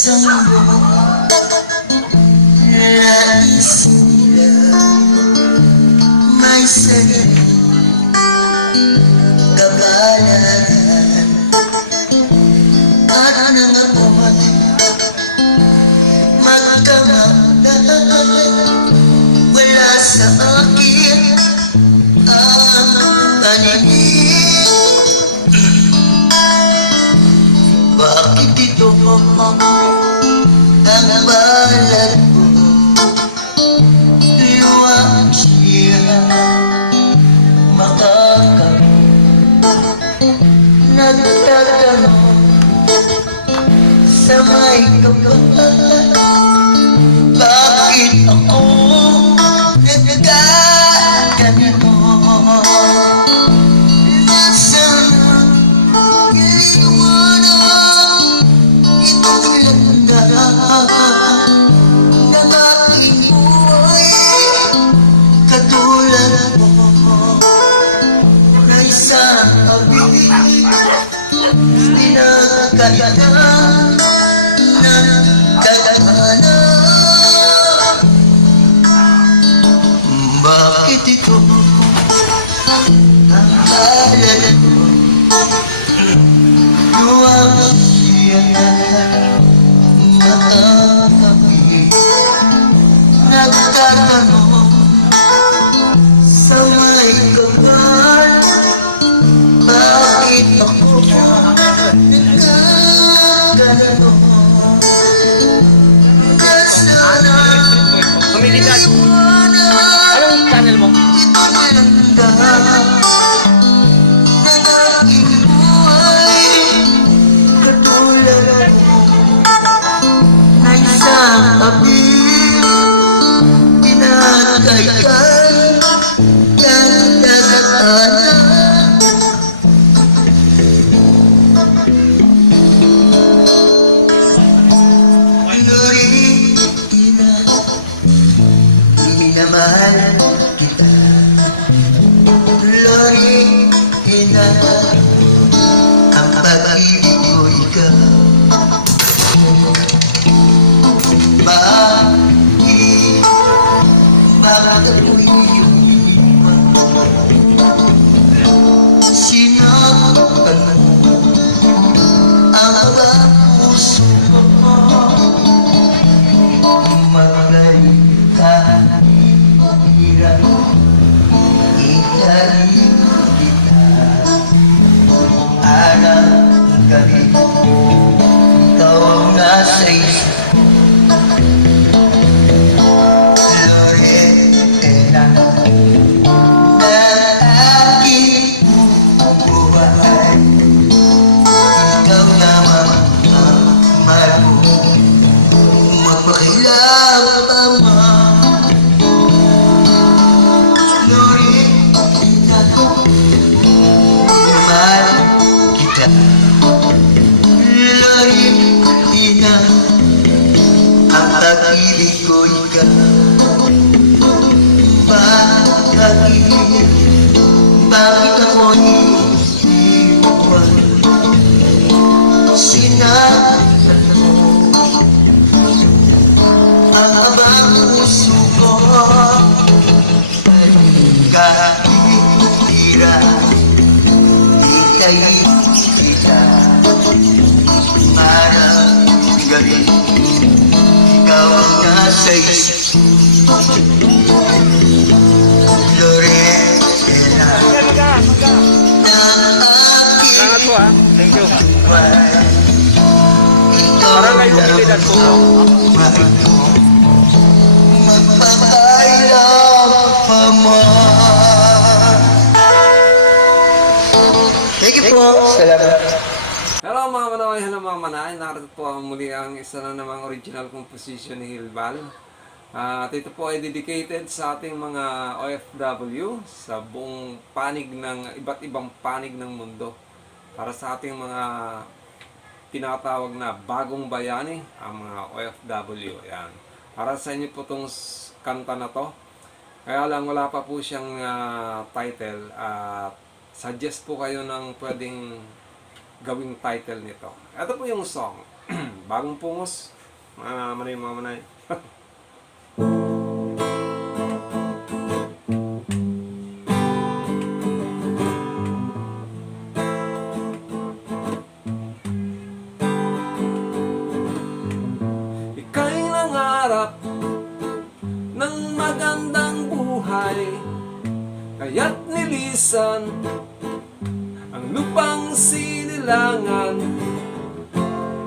Sambung nais nila may sarili kabalaran at nang ako'y magkamagdahan wala sa akin ang paningin. Bakit ito ang balat ko? Luwag siya makakaroon. Nagtatanong sa may kapal, bakit ako nagkaganito? Bakit ito ang alala ko? Luwag siya makakapit. Nagtatanong sa may kapal, bakit ako nagkaganito? Nasaan Komunidad. Anong channel mo? Minamahal kita, Lori, ina, ang pag-ibig ko ikaw. Bakit ako'y iyong sinaktan mo ang puso ko? Magaling ka, hirap, italim kita. Alang gabi, ikaw ang nasa isip. Lorena, na aking buhay, ikaw naman ang mahal ko. Magpakailan pa man, Lorena, mahal kita. Lorena, ang pag-ibig ko ikaw. Bakit ako iiwan? Sinaktan mo ang abang puso ko. Kahit hirap, itayin kita. Parang gabi, ikaw ang nasa isip. Lorena, ng aking Salamat po ha. Thank you. buhay, ikaw Para may komunidad po. mahal ko. Magpapailang pa man. Thank you po. Salamat. Hello mga manaway, hello mga manay. Narito po muli ang isa na namang original composition ni Hilbal. At ito po ay dedicated sa ating mga OFW sa buong panig ng iba't ibang panig ng mundo. Para sa ating mga tinatawag na bagong bayani, ang mga OFW. Yan. Para sa inyo po itong kanta na to. Kaya lang wala pa po siyang title. Suggest po kayo ng pwedeng gawing title nito. Ito po yung song. bagong pungos. Mga manay. Ika'y nangarap ng magandang buhay, kaya't nilisan ang lupang sinilangan.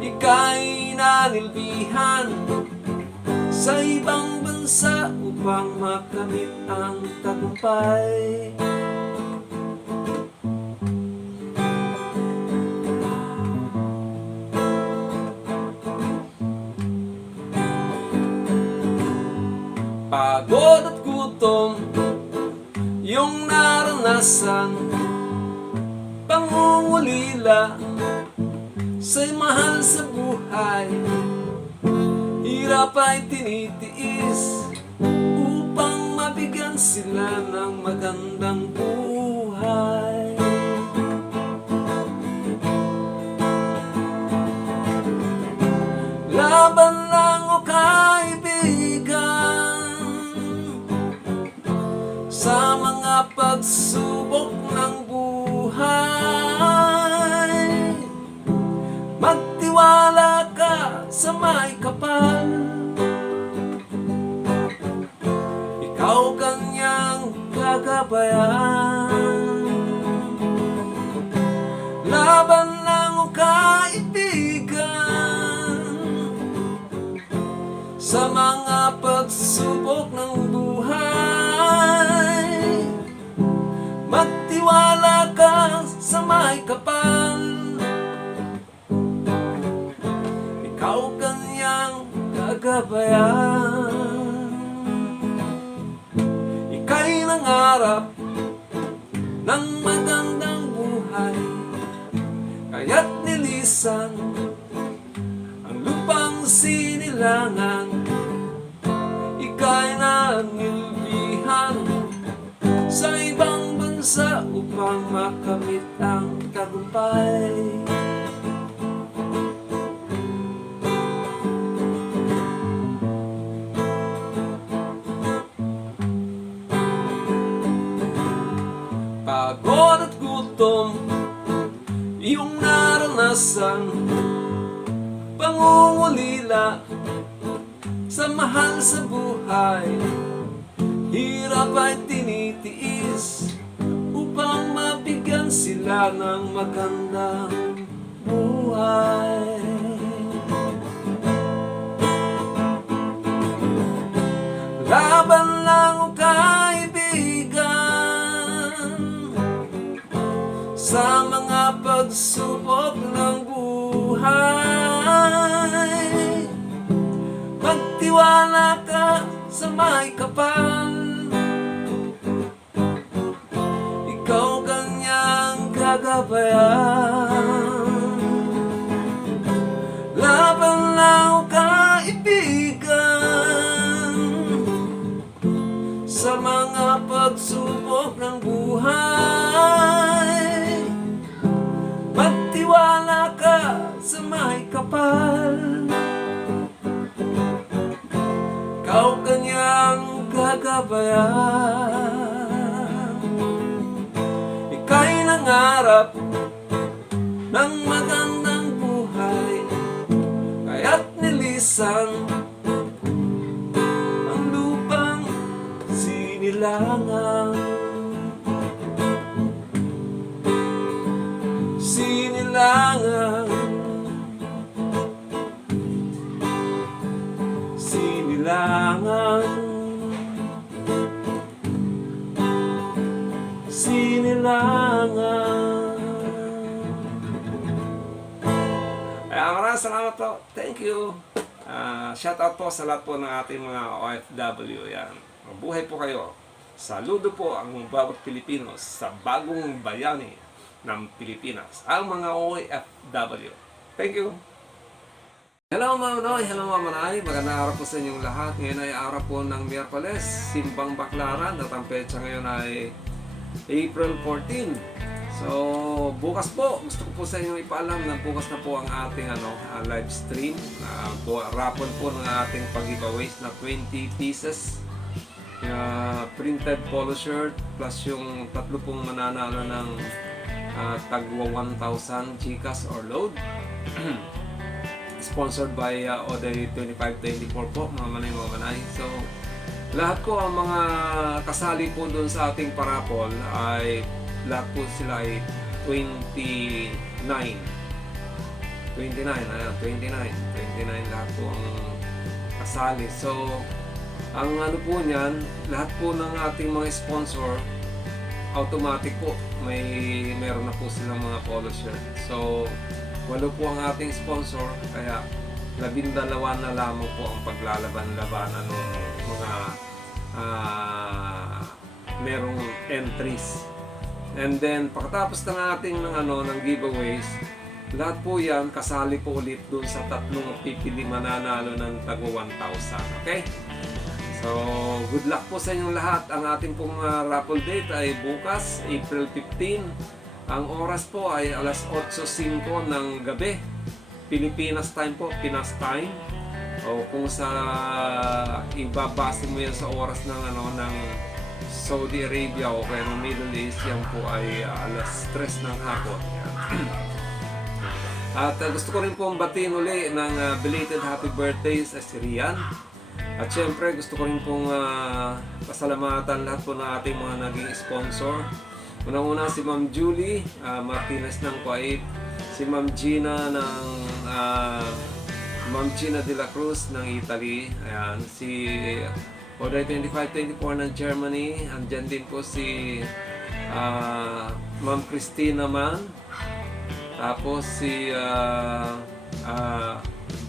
Ika'y nanilbihan sa ibang bansa upang makamit ang tagumpay. Pagod at gutom iyong naranasan, pangungulila sa'y mahal sa buhay, hirap ay tinitiis upang mabigyan sila ng magandang buhay. Laban lang o kaibigan sa mga pagsubok ng buhay. Magtiwala ka sa may kapal, ikaw kanyang gagabayan. Laban lang o kaibigan sa mga pagsubok ng buhay. Magtiwala ka sa may kapal, ikaw kanyang gagabayan. Ika'y nangarap ng magandang buhay, kaya't nilisan ang lupang sinilangan. Ika'y nanilbihan sa ibang bansa upang makamit ang tagumpay. Pagod at gutom iyong naranasan, pangungulila sa mahal sa buhay, hirap ay tinitiis upang mabigyan sila ng magandang buhay. Laban lang o kaibigan sa mga pagsubok ng buhay. Magtiwala ka sa may kapal, ikaw kanyang gagabayan. Laban lang o kaibigan sa mga pagsubok ng buhay. Magtiwala ka sa may kapal, ikaw kanyang gagabayan. Ika'y nangarap ng magandang buhay, kaya't nilisan ang lupang sinilangan. Sinilangan, sinilangan, sinilangan. Maraming salamat po. Thank you. Shout out po sa lahat po ng ating mga OFW. Yan. Mabuhay po kayo. Saludo po ang bawat Pilipino sa bagong bayani ng Pilipinas, ang mga OFW. Thank you. Hello mga Manoy, hello mga Manay. Magandang araw po sa inyong lahat. Ngayon ay araw po ng Miyerkules, Simbang Baklaran, at ang petsa ngayon ay April 14. So, bukas po, gusto ko po sa inyo ipaalam na bukas na po ang ating live stream. Raffle po ng ating pag-giveaways na 20 pieces. Printed polo shirt plus yung tatlo pong mananalo ng tagwa 1,000 GCash or load. Sponsored by Oday 2524 po, mga manay. So, lahat po ang mga kasali po doon sa ating parapol ay lahat po sila ay 29 lahat po ang kasali. So, ang po niyan, lahat po ng ating mga sponsor, automatic po, meron na po silang mga polo shirt. So, 8 po ang ating sponsor, kaya 12 na lamang po ang paglalaban-labanan ng mga merong entries. And then, pagkatapos ng ating ng giveaways, lahat po yan, kasali po ulit doon sa tatlong pipili mananalo ng tagwa 1,000. Okay? So, good luck po sa inyong lahat. Ang ating pong raffle date ay bukas, April 15. Ang oras po ay alas 8:05 ng gabi. Pilipinas time po, Pinas time. O kung sa ibabase mo yan sa oras ng ng Saudi Arabia o kaya ng Middle East, yan po ay alas 3 ng hapon. At gusto ko rin pong batiin uli ng belated happy birthday sa si Rian. At syempre gusto ko rin pong pasalamatan lahat po ng ating mga naging sponsor. Unang-una si Ma'am Julie Martinez ng Kuwait, si Ma'am Gina ng Ma'am Gina de la Cruz ng Italy, ayan, si Oday 2524 ng Germany, andyan din po si Ma'am Christina Man, tapos si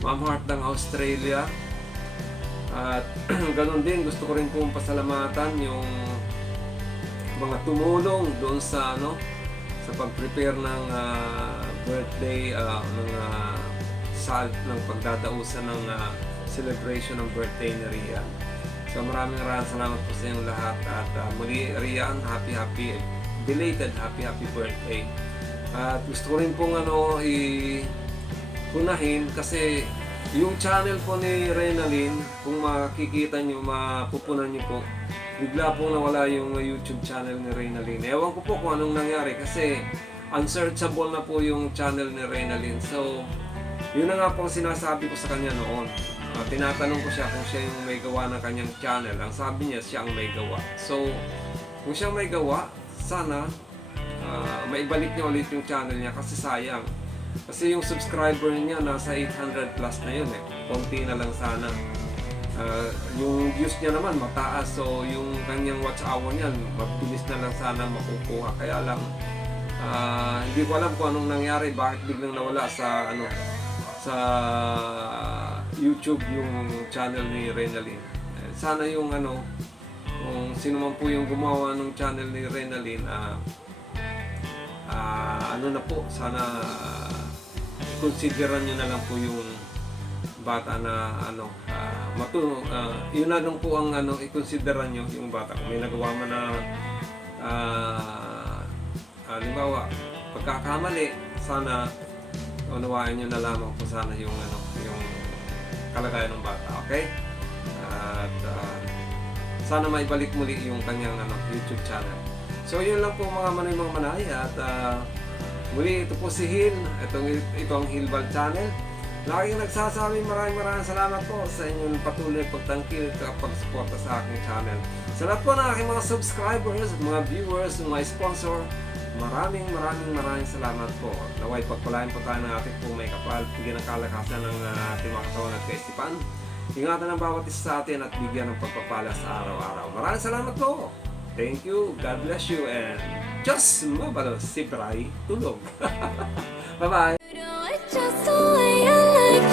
Ma'am Heart ng Australia. At ganun din, gusto ko rin pong pasalamatan yung mga tumulong doon sa sa pag-prepare ng birthday ng pagdadausan ng celebration ng birthday ni Rian. So maraming salamat po sa inyong lahat at muli Rian, happy belated happy birthday. At gusto ko rin pong ipunahin kasi yung channel po ni Reynalyn, kung makikita nyo, mapupunan nyo po, bigla pong nawala yung YouTube channel ni Reynalyn. Ewan ko po kung anong nangyari kasi unsearchable na po yung channel ni Reynalyn. So, yun na nga pong sinasabi ko sa kanya noon. Tinatanong ko siya kung siya yung may gawa ng kanyang channel. Ang sabi niya, siya ang may gawa. So, kung siya may gawa, sana maibalik niya ulit yung channel niya kasi sayang. Kasi yung subscriber niya nasa 800 plus na yun konti na lang sana. Yung views niya naman mataas, so yung kanyang watch hour niya mabilis na lang sana makukuha. Kaya lang hindi ko alam kung anong nangyari, bakit biglang nawala sa sa YouTube yung channel ni Reynalyn. Sana yung kung sino man po yung gumawa ng channel ni Reynalyn, na po, sana consideran nyo na lang po yung bata na yun na lang po ang i-consideran nyo yung bata. Kung may nagawa man na halimbawa pagkakamali, sana unawain nyo na lamang po sana yung yung kalagayan ng bata, okay? At sana maibalik muli yung kanyang YouTube channel. So yun lang po mga manay at muli ito po si Hil, ito ang Hilbal Channel. Laging nagsasabing maraming salamat po sa inyong patuloy pagtangkil at pagsuporta sa aking channel. Sa lahat po ng aking mga subscribers, mga viewers, mga sponsor, maraming salamat po. Naway pagpalain po tayo ng ating po may kapal, bigyan ng kalakasan ng ating mga katawan at kaisipan. Ingatan ang bawat isa sa atin at bigyan ng pagpapala sa araw-araw. Maraming salamat po. Thank you, God bless you, and just mabalos si Bray tulog. Bye-bye! Just the way I like.